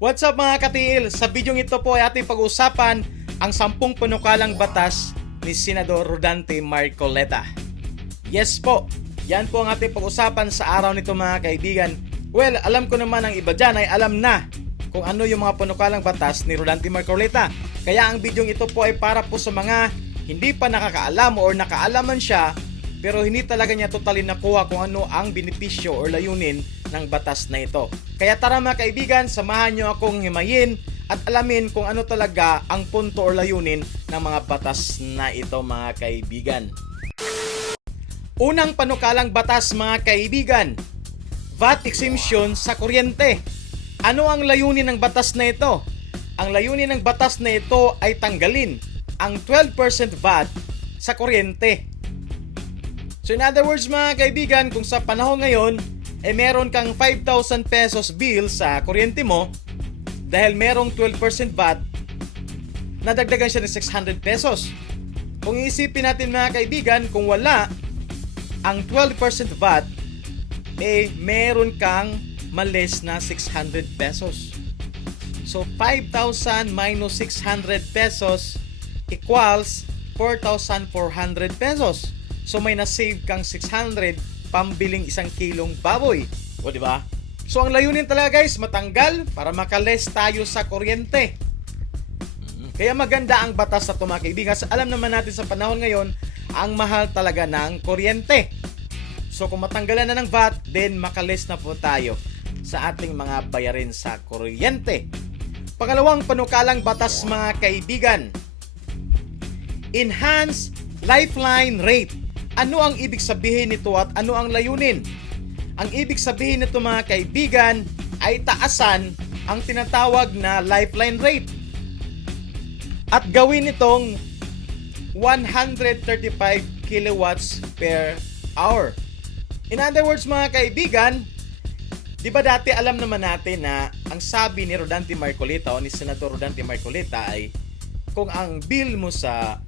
What's up mga katiil? Sa bidyong ito po ay ating pag-uusapan ang sampung panukalang batas ni Senador Rodante Marcoleta. Yes po, yan po ang ating pag-usapan sa araw nito mga kaibigan. Well, alam ko naman ang iba dyan ay alam na kung ano yung mga panukalang batas ni Rodante Marcoleta. Kaya ang bidyong ito po ay para po sa mga hindi pa nakakaalam or nakaalaman siya pero hindi talaga niya totally nakuha kung ano ang benepisyo or layunin ng batas na ito. Kaya tara mga kaibigan, samahan niyo akong himayin at alamin kung ano talaga ang punto or layunin ng mga batas na ito mga kaibigan. Unang panukalang batas mga kaibigan, VAT exemption sa kuryente. Ano ang layunin ng batas na ito? Ang layunin ng batas na ito ay tanggalin ang 12% VAT sa kuryente. So in other words mga kaibigan, kung sa panahon ngayon, eh meron kang 5,000 pesos bill sa kuryente mo, dahil merong 12% VAT, nadagdagan siya ng 600 pesos. Kung iisipin natin mga kaibigan, kung wala ang 12% VAT, eh meron kang malis na 600 pesos. So 5,000 minus 600 pesos equals 4,400 pesos. So may na-save kang 600 pambiling isang kilong baboy. O di ba? So ang layunin talaga guys, matanggal para makales tayo sa kuryente. Mm, Kaya maganda ang batas na kaibigan. Sa- Alam naman natin sa panahon ngayon, ang mahal talaga ng kuryente. So kung matanggalan na ng VAT, then makalis na po tayo sa ating mga bayarin sa kuryente. Pangalawang panukalang batas mga kaibigan. Enhance Lifeline Rate. Ano ang ibig sabihin nito at ano ang layunin? Ang ibig sabihin nito mga kaibigan ay taasan ang tinatawag na lifeline rate. At gawin itong 135 kilowatts per hour. In other words mga kaibigan, di ba dati alam naman natin na ang sabi ni Rodante Marcolita o ni Senator Rodante Marcolita ay kung ang bill mo sa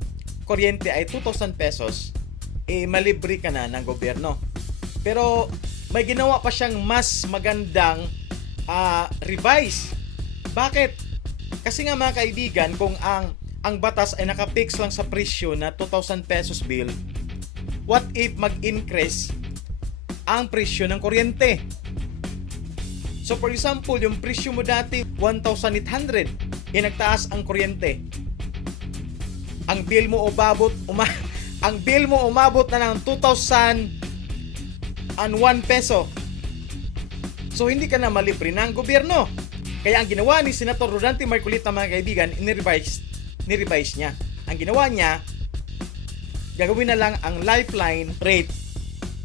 kuryente ay 2,000 pesos, eh malibre ka na ng gobyerno. Pero may ginawa pa siyang mas magandang ah, revise. Bakit? Kasi nga mga kaibigan, kung ang ang batas ay nakapix lang sa presyo na 2,000 pesos bill, what if mag-increase ang presyo ng kuryente? So for example, yung presyo mo dati 1,800, eh nagtaas ang kuryente. Ang bill mo umabot uma, ang bill mo umabot na ng 2,000 and 1 peso. So hindi ka na malibre ng gobyerno. Kaya ang ginawa ni Senator Rodante Marcolita mga kaibigan, inirevise, nirevise niya. Ang ginawa niya, gagawin na lang ang lifeline rate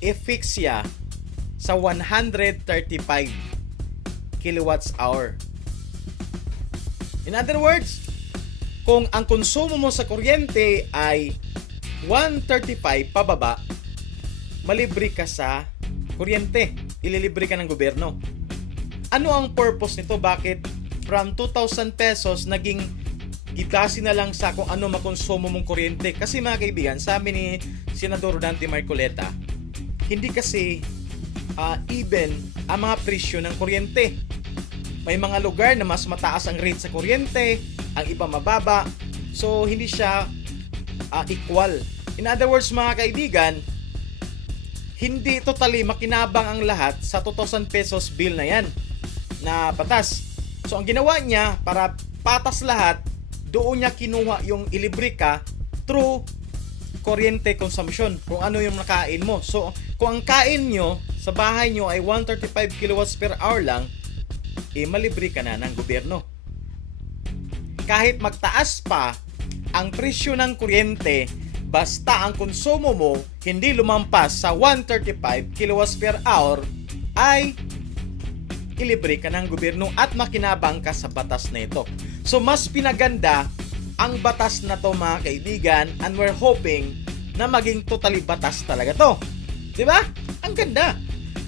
i-fix siya sa 135 kilowatts hour. In other words, kung ang konsumo mo sa kuryente ay 135 pababa, malibre ka sa kuryente. Ililibre ka ng gobyerno. Ano ang purpose nito? Bakit from 2,000 pesos naging itasi na lang sa kung ano makonsumo mong kuryente? Kasi mga kaibigan, sabi ni Senador Dante Marcoleta, hindi kasi ah, even ang mga presyo ng kuryente. May mga lugar na mas mataas ang rate sa kuryente, ang iba mababa. So hindi siya ah, equal. In other words mga kaibigan, hindi totally makinabang ang lahat sa 2,000 pesos bill na yan na batas. So ang ginawa niya para patas lahat, doon niya kinuha yung ilibre ka through kuryente consumption kung ano yung nakain mo. So kung ang kain nyo sa bahay nyo ay 135 kilowatts per hour lang, eh malibre ka na ng gobyerno. Kahit magtaas pa ang presyo ng kuryente, basta ang konsumo mo hindi lumampas sa 135 kilowatts per hour, ay ilibre ka ng gobyerno at makinabang ka sa batas na ito. So mas pinaganda ang batas na to mga kaibigan and we're hoping na maging totally batas talaga to. 'Di ba? Ang ganda.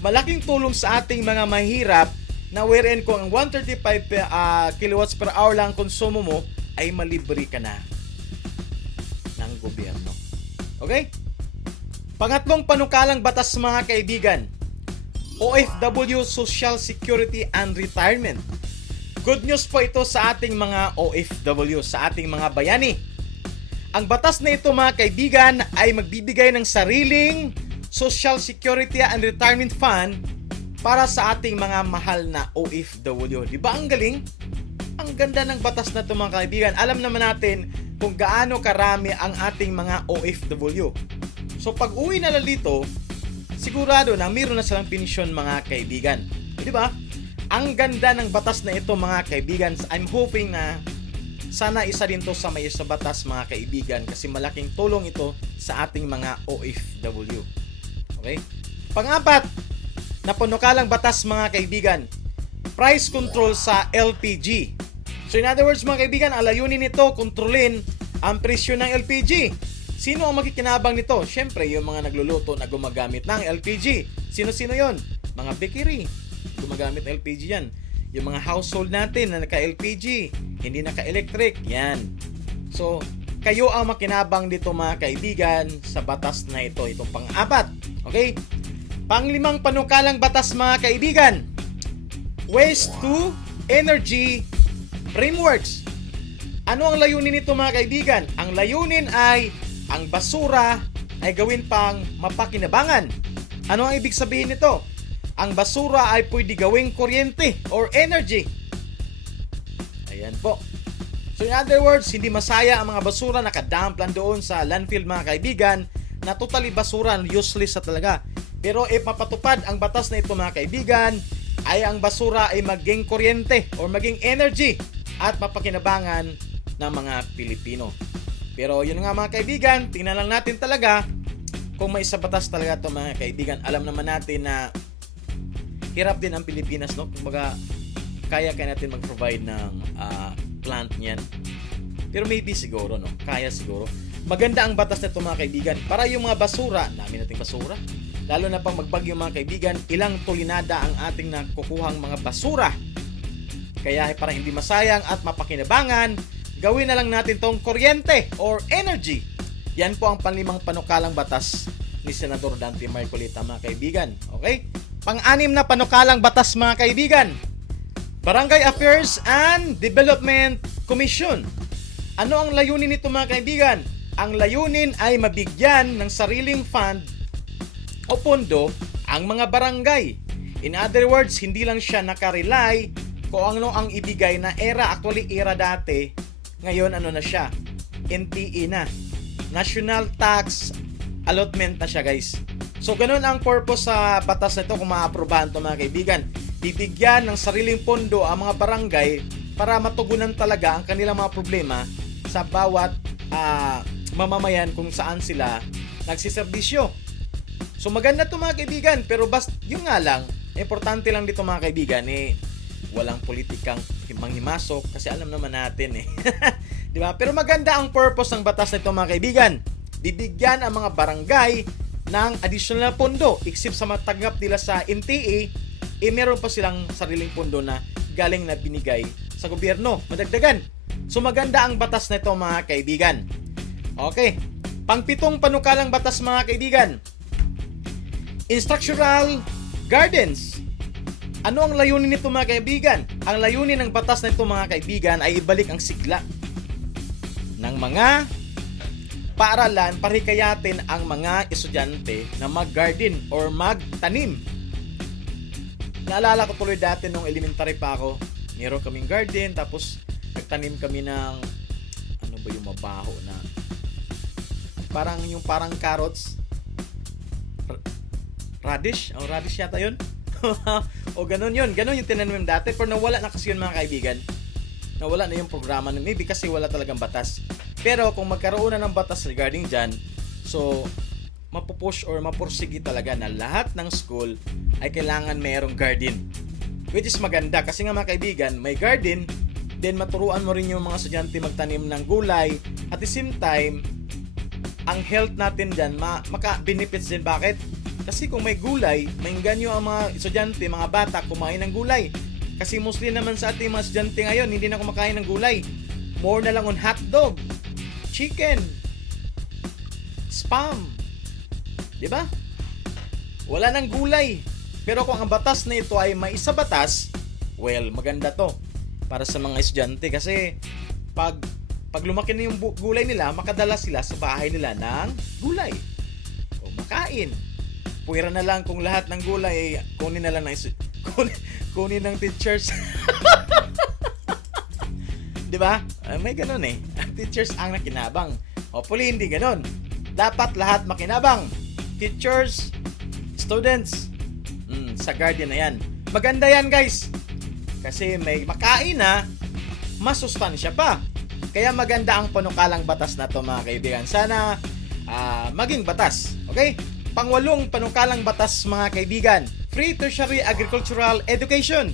Malaking tulong sa ating mga mahirap na wherein kung ang 135 pe- ah, kilowatts per hour lang ang konsumo mo ay malibre ka na ng gobyerno. Okay? Pangatlong panukalang batas mga kaibigan. OFW Social Security and Retirement. Good news po ito sa ating mga OFW, sa ating mga bayani. Ang batas na ito mga kaibigan ay magbibigay ng sariling Social Security and Retirement Fund para sa ating mga mahal na OFW. Di ba ang galing? Ang ganda ng batas na ito mga kaibigan. Alam naman natin kung gaano karami ang ating mga OFW. So pag uwi na lang dito, sigurado na mayroon na silang pensyon mga kaibigan. Di ba? Ang ganda ng batas na ito mga kaibigan. I'm hoping na sana isa din to sa may sa batas mga kaibigan kasi malaking tulong ito sa ating mga OFW. Okay? Pang-apat, na panukalang batas mga kaibigan, price control sa LPG. So in other words mga kaibigan, ang layunin nito kontrolin ang presyo ng LPG. Sino ang makikinabang nito? Siyempre, yung mga nagluluto na gumagamit ng LPG. Sino-sino yon? Mga bakery. Gumagamit LPG yan. Yung mga household natin na naka-LPG, hindi naka-electric, yan. So, kayo ang makinabang dito mga kaibigan sa batas na ito. Itong pang-apat. Okay? Panglimang panukalang batas mga kaibigan. Waste to Energy Frameworks. Ano ang layunin nito mga kaibigan? Ang layunin ay ang basura ay gawin pang mapakinabangan. Ano ang ibig sabihin nito? Ang basura ay pwede gawing kuryente or energy. Ayan po. So in other words, hindi masaya ang mga basura nakadump lang doon sa landfill mga kaibigan na totally basura, useless sa talaga. Pero if mapatupad ang batas na ito mga kaibigan, ay ang basura ay maging kuryente or maging energy at mapakinabangan ng mga Pilipino. Pero yun nga mga kaibigan, tingnan lang natin talaga kung may batas talaga ito mga kaibigan. Alam naman natin na hirap din ang Pilipinas, no? Kumbaga, kaya kaya natin mag-provide ng ah, plant niyan. Pero maybe siguro, no? Kaya siguro. Maganda ang batas nito mga kaibigan. Para yung mga basura, dami nating basura. Lalo na pang magbagyo mga kaibigan, ilang tulinada ang ating nakukuhang mga basura. Kaya para hindi masayang at mapakinabangan, gawin na lang natin tong kuryente or energy. Yan po ang panlimang panukalang batas ni Senador Dante Marcolita mga kaibigan. Okay? Pang-anim na panukalang batas mga kaibigan. Barangay Affairs and Development Commission. Ano ang layunin nito mga kaibigan? Ang layunin ay mabigyan ng sariling fund o pondo ang mga barangay. In other words, hindi lang siya nakarely kung ano ang ibigay na era. Actually, era dati. Ngayon, ano na siya? NTE na. National Tax Allotment na siya, guys. So, ganun ang purpose sa batas na ito kung maaprubahan ito, mga kaibigan. Bibigyan ng sariling pondo ang mga barangay para matugunan talaga ang kanilang mga problema sa bawat ah, mamamayan kung saan sila nagsiservisyo. So maganda to mga kaibigan, pero bas yung nga lang, importante lang dito mga kaibigan eh walang politikang manghimasok kasi alam naman natin eh. 'Di ba? Pero maganda ang purpose ng batas nito mga kaibigan. Bibigyan ang mga barangay ng additional pondo except sa matanggap nila sa NTE, eh meron pa silang sariling pondo na galing na binigay sa gobyerno. Madagdagan. So maganda ang batas nito mga kaibigan. Okay. Pangpitong panukalang batas mga kaibigan. Instructional Gardens. Ano ang layunin nito mga kaibigan? Ang layunin ng batas na ito mga kaibigan ay ibalik ang sigla ng mga paaralan para hikayatin ang mga estudyante na mag-garden or magtanim. Naalala ko tuloy dati nung elementary pa ako, meron kaming garden tapos nagtanim kami ng ano ba yung mabaho na parang yung parang carrots radish. O, radish yata yun. o, ganun yun. Ganun yung tinanim dati. Pero nawala na kasi yun mga kaibigan. Nawala na yung programa. nun. Maybe kasi wala talagang batas. Pero kung magkaroon na ng batas regarding dyan, so, mapupush or mapursigi talaga na lahat ng school ay kailangan mayroong garden. Which is maganda kasi nga mga kaibigan, may garden, then maturuan mo rin yung mga estudyante magtanim ng gulay. At the same time, ang health natin dyan, ma- maka-benefits din. Bakit? Kasi kung may gulay, maingganyo ang mga estudyante, mga bata, kumain ng gulay. Kasi mostly naman sa ating mga estudyante ngayon, hindi na kumakain ng gulay. More na lang on hotdog, chicken, spam. 'Di ba? Wala nang gulay. Pero kung ang batas na ito ay may isa batas, well, maganda to. para sa mga estudyante kasi pag pag lumaki na yung gulay nila, makadala sila sa bahay nila ng gulay. O makain. Puwira na lang kung lahat ng gulay ay kunin na lang ng kunin, kunin ng teachers. 'Di ba? Ah, may ganun eh. Teachers ang nakinabang. Hopefully hindi ganun. Dapat lahat makinabang. Teachers, students, mm, sa Guardian na yan. Maganda yan guys. Kasi may makain na, masustansya pa. Kaya maganda ang panukalang batas na to mga kaibigan. Sana ah, maging batas. Okay? Pangwalong panukalang batas mga kaibigan. Free tertiary agricultural education.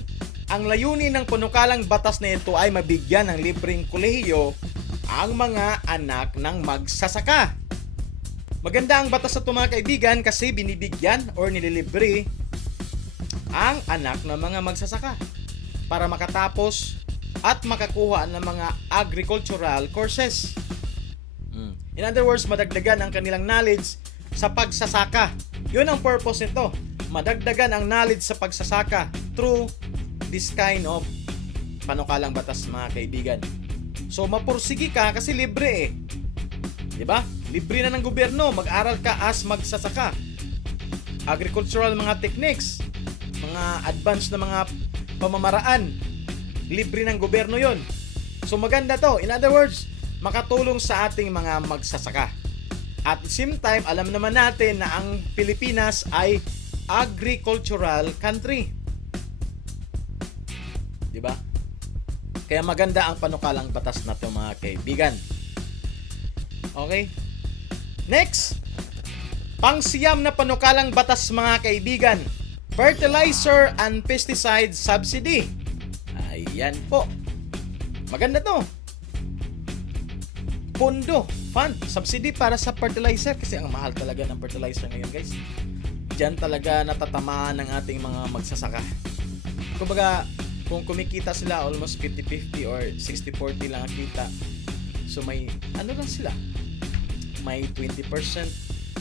Ang layunin ng panukalang batas na ito ay mabigyan ng libreng kolehiyo ang mga anak ng magsasaka. Maganda ang batas na ito mga kaibigan kasi binibigyan or nililibre ang anak ng mga magsasaka para makatapos at makakuha ng mga agricultural courses. Mm. In other words, madagdagan ang kanilang knowledge sa pagsasaka. Yun ang purpose nito. Madagdagan ang knowledge sa pagsasaka through this kind of panukalang batas mga kaibigan. So mapursigi ka kasi libre eh. 'Di ba? Libre na ng gobyerno, mag-aral ka as magsasaka. Agricultural mga techniques, mga advanced na mga pamamaraan, libre ng gobyerno 'yon. So maganda 'to. In other words, makatulong sa ating mga magsasaka. At the same time, alam naman natin na ang Pilipinas ay agricultural country. 'Di ba? Kaya maganda ang panukalang batas na 'to mga kaibigan. Okay? Next, pangsiyam na panukalang batas mga kaibigan. Fertilizer and pesticide subsidy. Ayan po. Maganda to. Pondo, fund, subsidy para sa fertilizer kasi ang mahal talaga ng fertilizer ngayon guys. Diyan talaga natatamaan ng ating mga magsasaka. Kumbaga, kung kumikita sila almost 50-50 or 60-40 lang ang kita. So may ano lang sila? May 20%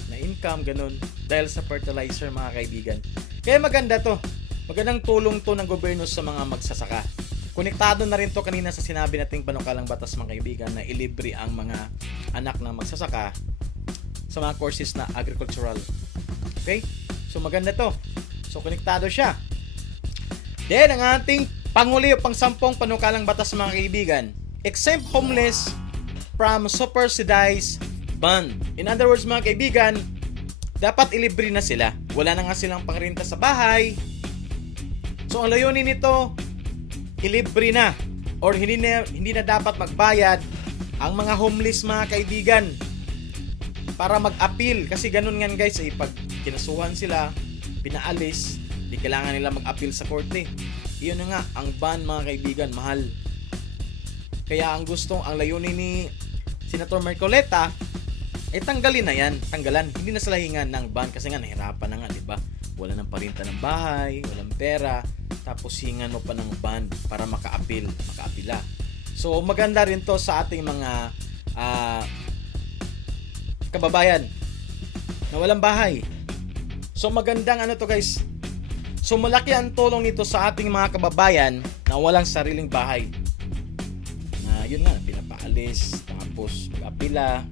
na income ganun dahil sa fertilizer mga kaibigan. Kaya maganda to. Magandang tulong to ng gobyerno sa mga magsasaka. Konektado na rin to kanina sa sinabi nating panukalang batas mga kaibigan na ilibre ang mga anak ng magsasaka sa mga courses na agricultural. Okay? So maganda to. So konektado siya. Then ang ating panguli o pangsampung panukalang batas mga kaibigan, exempt homeless from subsidized bond. In other words mga kaibigan, dapat ilibre na sila. Wala na nga silang pangrenta sa bahay. So ang layunin nito, ilibre na or hindi na, hindi na dapat magbayad ang mga homeless mga kaibigan para mag-appeal. Kasi ganun nga guys eh, pag kinasuhan sila pinaalis di kailangan nila mag-appeal sa korte iyon na nga ang ban mga kaibigan mahal. Kaya ang gusto ang layunin ni Senator Mercoleta eh tanggalin na yan tanggalan. Hindi na sila hingan ng ban kasi nga nahirapan na nga di ba wala nang parinta ng bahay walang pera tapos hingan mo pa ng ban para maka-appeal maka-apila so maganda rin to sa ating mga ah, kababayan na walang bahay. So magandang ano to guys. So malaki ang tulong nito sa ating mga kababayan na walang sariling bahay. Na yun nga, pinapaalis, tapos mag-apila,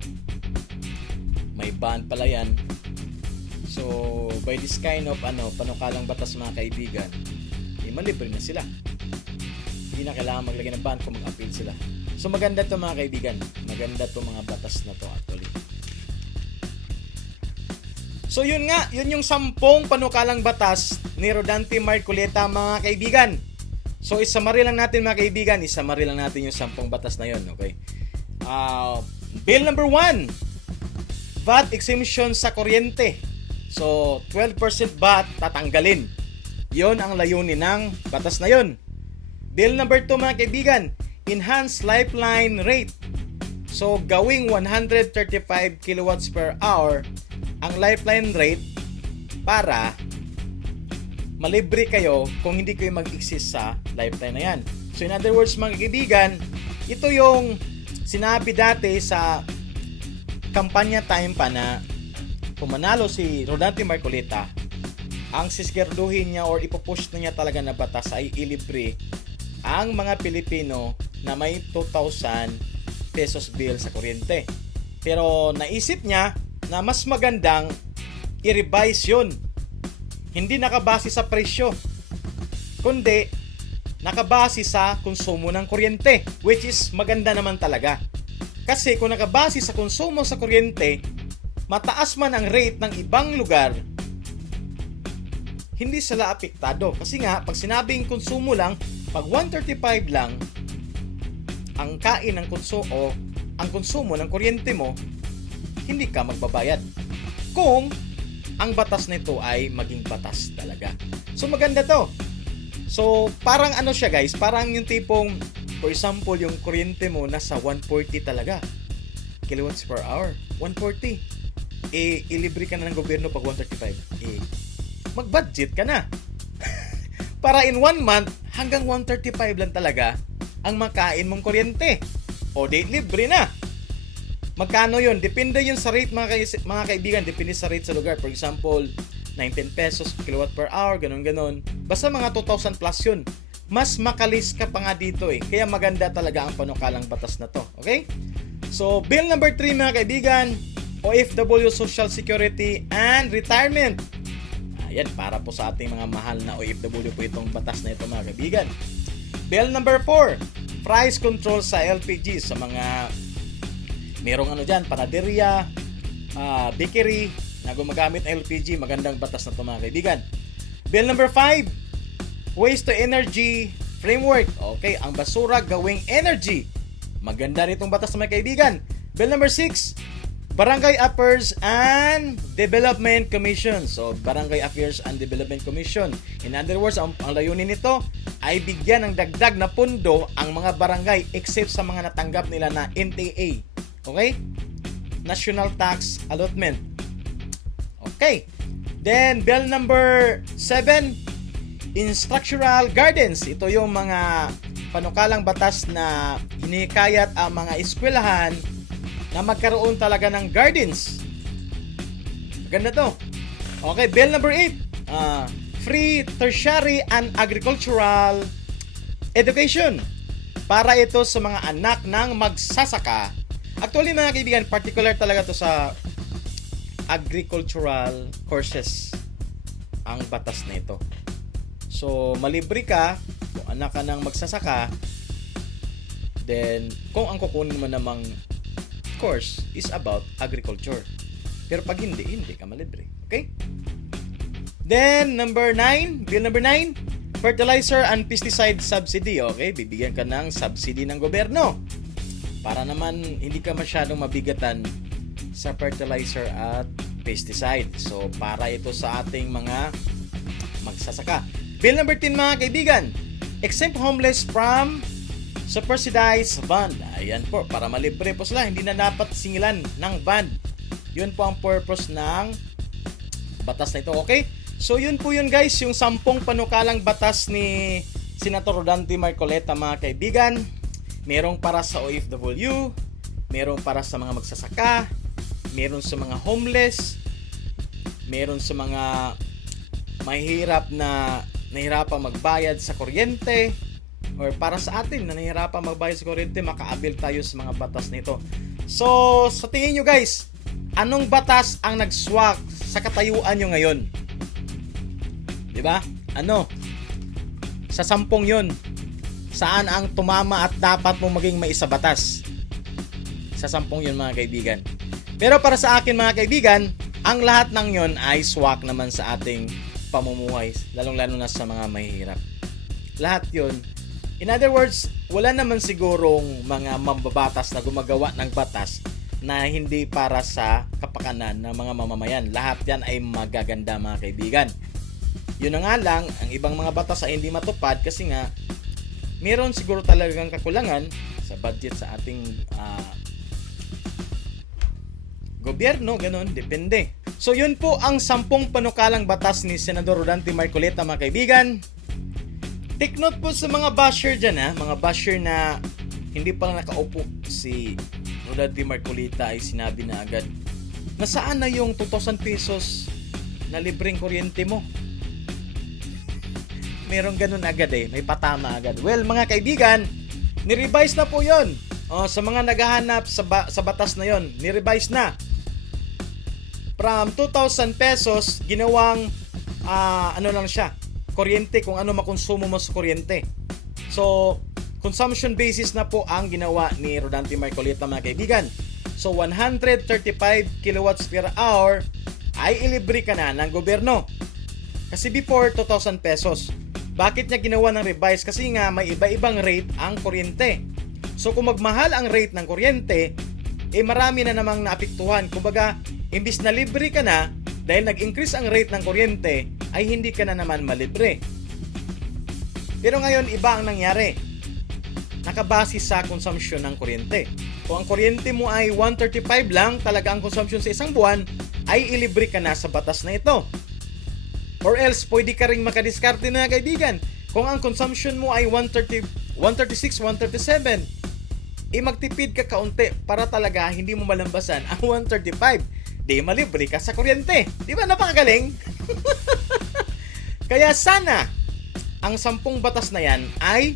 may ban pala yan. So by this kind of ano, panukalang batas mga kaibigan, eh, malibre na sila. Hindi na kailangan maglagay ng ban kung mag-appeal sila. So maganda to mga kaibigan. Maganda to mga batas na to actually. So yun nga, yun yung sampung panukalang batas ni Rodante Marcoleta mga kaibigan. So isamari lang natin mga kaibigan, isamari lang natin yung sampung batas na yun, okay? Ah, bill number 1, VAT exemption sa kuryente. So 12% VAT tatanggalin. Yon ang layunin ng batas na yon. Bill number 2 mga kaibigan, enhanced lifeline rate. So gawing 135 kilowatts per hour ang lifeline rate para malibre kayo kung hindi kayo mag-exist sa lifeline na yan. So in other words mga kaibigan, ito yung sinabi dati sa kampanya time pa na kung manalo si Rodante Marcoleta, ang siskerduhin niya or ipopush na niya talaga na batas ay ilibre ang mga Pilipino na may 2,000 pesos bill sa kuryente. Pero naisip niya na mas magandang i-revise yun. Hindi nakabase sa presyo, kundi nakabase sa konsumo ng kuryente, which is maganda naman talaga. Kasi kung nakabase sa konsumo sa kuryente, mataas man ang rate ng ibang lugar, hindi sila apektado. Kasi nga, pag sinabing konsumo lang, pag 135 lang, ang kain ng konsumo o ang konsumo ng kuryente mo, hindi ka magbabayad. Kung ang batas nito ay maging batas talaga. So maganda to. So parang ano siya guys, parang yung tipong for example yung kuryente mo nasa 140 talaga kilowatts per hour. 140. Eh, ilibre ka na ng gobyerno pag 135. Eh, mag-budget ka na. Para in one month, hanggang 135 lang talaga ang makain mong kuryente. O date libre na. Magkano yun? Depende yun sa rate mga, kais- mga kaibigan. Depende sa rate sa lugar. For example, 19 pesos kilowatt per hour, ganun ganon. Basta mga 2,000 plus yun. Mas makalis ka pa nga dito eh. Kaya maganda talaga ang panukalang batas na to. Okay? So, bill number 3 mga kaibigan, OFW Social Security and Retirement. Ayan, para po sa ating mga mahal na OFW po itong batas na ito mga kaibigan. Bill number 4, price control sa LPG sa mga merong ano dyan, panaderia, ah, bakery na gumagamit ng LPG, magandang batas na ito mga kaibigan. Bill number 5, waste to energy framework. Okay, ang basura gawing energy. Maganda ritong batas na mga kaibigan. Bill number 6, Barangay Affairs and Development Commission. So, Barangay Affairs and Development Commission. In other words, ang, ang layunin nito ay bigyan ng dagdag na pundo ang mga barangay except sa mga natanggap nila na NTA. Okay? National Tax Allotment. Okay. Then, bill number 7, Instructional Gardens. Ito yung mga panukalang batas na hinikayat ang mga eskwelahan na magkaroon talaga ng gardens. Maganda to. Okay, bill number 8. ah, free tertiary and agricultural education. Para ito sa mga anak ng magsasaka. Actually mga kaibigan, particular talaga to sa agricultural courses ang batas na ito. So, malibre ka kung anak ka ng magsasaka, then kung ang kukunin mo namang course is about agriculture. Pero pag hindi, hindi ka malibre. Okay? Then, number 9, bill number 9, fertilizer and pesticide subsidy. Okay, bibigyan ka ng subsidy ng gobyerno. Para naman hindi ka masyadong mabigatan sa fertilizer at pesticide. So, para ito sa ating mga magsasaka. Bill number 10 mga kaibigan, exempt homeless from subsidized bond. Ayan po, para malibre po sila, hindi na dapat singilan ng bond. Yun po ang purpose ng batas na ito, okay? So yun po yun guys, yung sampung panukalang batas ni Senator Dante Marcoleta mga kaibigan. Merong para sa OFW, merong para sa mga magsasaka, meron sa mga homeless, meron sa mga mahirap na nahirapan magbayad sa kuryente, or para sa atin na nahihirapan magbayad sa kuryente, makaabil tayo sa mga batas nito. So, sa tingin nyo guys, anong batas ang nagswak sa katayuan nyo ngayon? ba? Ano? Sa sampung yun, saan ang tumama at dapat mo maging maisabatas? Sa sampung yun mga kaibigan. Pero para sa akin mga kaibigan, ang lahat ng yon ay swak naman sa ating pamumuhay, lalong-lalo na sa mga mahihirap. Lahat yon In other words, wala naman sigurong mga mambabatas na gumagawa ng batas na hindi para sa kapakanan ng mga mamamayan. Lahat yan ay magaganda mga kaibigan. Yun na nga lang, ang ibang mga batas ay hindi matupad kasi nga meron siguro talagang kakulangan sa budget sa ating ah, gobyerno, ganun, depende. So yun po ang sampung panukalang batas ni Senador Rodante Marcoleta mga kaibigan. Take note po sa mga basher dyan ha, mga basher na hindi pa lang nakaupo si Rodante Marcoleta ay sinabi na agad nasaan na yung 2,000 pesos na libreng kuryente mo? merong ganun agad eh. May patama agad. Well, mga kaibigan, ni-revise na po yon. Oh, sa mga naghahanap sa, ba- sa batas na yon, ni-revise na. From 2,000 pesos, ginawang ah, ano lang siya, kuryente kung ano makonsumo mo sa kuryente. So, consumption basis na po ang ginawa ni Rodante Marcolita mga kaibigan. So, 135 kilowatts per hour ay ilibre ka na ng gobyerno. Kasi before, 2,000 pesos. Bakit niya ginawa ng revise? Kasi nga may iba-ibang rate ang kuryente. So kung magmahal ang rate ng kuryente, eh marami na namang naapektuhan. Kumbaga, imbis na libre ka na, dahil nag-increase ang rate ng kuryente, ay hindi ka na naman malibre. Pero ngayon, iba ang nangyari. Nakabase sa consumption ng kuryente. Kung ang kuryente mo ay 135 lang, talaga ang consumption sa isang buwan, ay ilibre ka na sa batas na ito. Or else, pwede ka ring makadiskarte na kaibigan. Kung ang consumption mo ay 130, 136, 137, eh magtipid ka kaunti para talaga hindi mo malambasan ang 135. Di malibre ka sa kuryente. Di ba napakagaling? Kaya sana, ang sampung batas na yan ay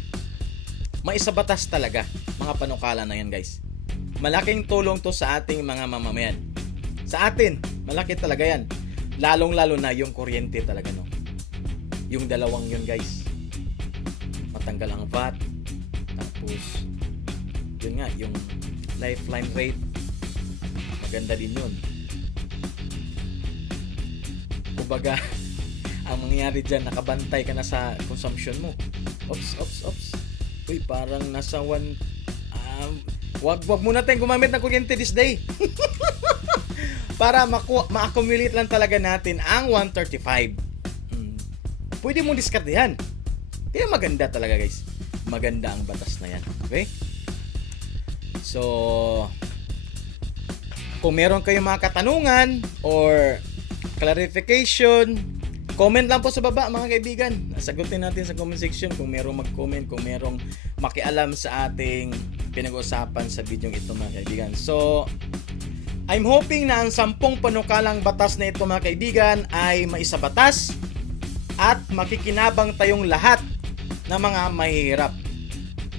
maisabatas talaga. Mga panukala na yan guys. Malaking tulong to sa ating mga mamamayan. Sa atin, malaki talaga yan. Lalong-lalo na yung kuryente talaga no. Yung dalawang yun guys. Matanggal ang VAT. Tapos, yun nga, yung lifeline rate. Maganda din yun. Kumbaga, ang mangyayari dyan, nakabantay ka na sa consumption mo. Ops, ops, ops. Uy, parang nasa one... Um, wag, wag muna tayong gumamit ng kuryente this day. para maku- ma-accumulate lang talaga natin ang 135. Hmm. Pwede mong diskartehan. Kaya maganda talaga guys. Maganda ang batas na yan. Okay? So, kung meron kayong mga katanungan or clarification, comment lang po sa baba mga kaibigan. Sagutin natin sa comment section kung merong mag-comment, kung merong makialam sa ating pinag-uusapan sa video ito mga kaibigan. So, I'm hoping na ang sampung panukalang batas na ito mga kaibigan ay maisabatas at makikinabang tayong lahat na mga mahihirap.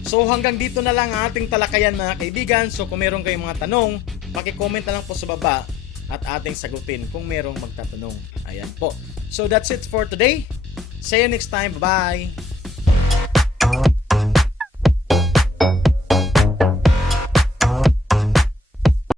So hanggang dito na lang ang ating talakayan mga kaibigan. So kung meron kayong mga tanong, paki-comment na lang po sa baba at ating sagutin kung merong magtatanong. Ayan po. So that's it for today. See you next time. Bye-bye.